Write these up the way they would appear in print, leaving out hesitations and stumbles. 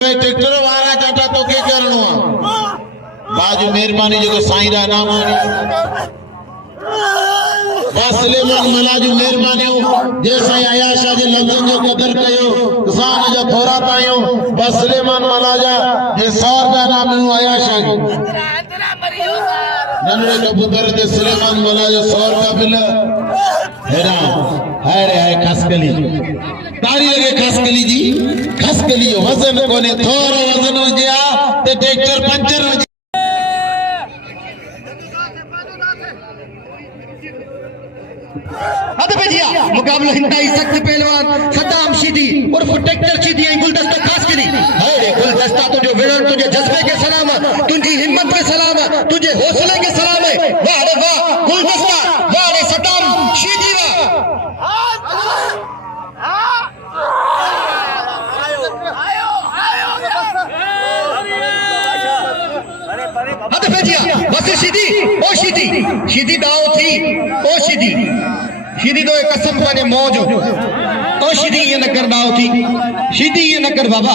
tractor वारा चाटा तो के करणो बाजू मेहरबानी जो साईं रा नाम सुलेमान मलाजू मेहरबानी जैसा आयाशा जे लफ्ज़न जो कदर कयो किसान जो थोरा तायो बस सुलेमान मलाजा जे सौर का नाम आयाशा नन्हे कबूतर दे सुलेमान मलाजा सौर का बिल हेरा हाय रे हाय खसकली तारी लगे खसकली जी खसकली जो वजन कोने थोरो वजन हो गया ते ट्रैक्टर पंचर हो मुकाबला इंतहाई सख्त पहलवान सद्दाम शीदी उर्फ ट्रैक्टर शीदी गुलदस्ता खास करी अरे गुलदस्ता तुझे विनर तुझे जज्बे के सलाम तुझी हिम्मत के सलाम तुझे हौसले के सलाम है वाह रे वाह गुलदस्ता वाह रे सद्दाम शीदी वाह हद भेजिया बस शीदी ओ शीदी शीदी दाव थी ओ शीदी शीदी तो एक कसम पाने मौज ओ शीदी ये न कर दाव थी शीदी ये न कर बाबा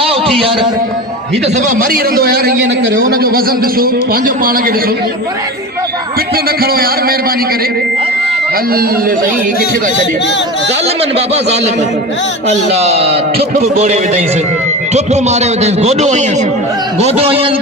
दाव थी यार ही तो सभा मरी रंदो यार ये न करे उन जो वजन दिसो पांजो पाण के दिसो पिट न खड़ो यार मेहरबानी करे हल सही किथे दा छडी जालिमन बाबा जालिमन अल्लाह ठुप बोड़े विदई से ठुप मारे विदई गोडो आयस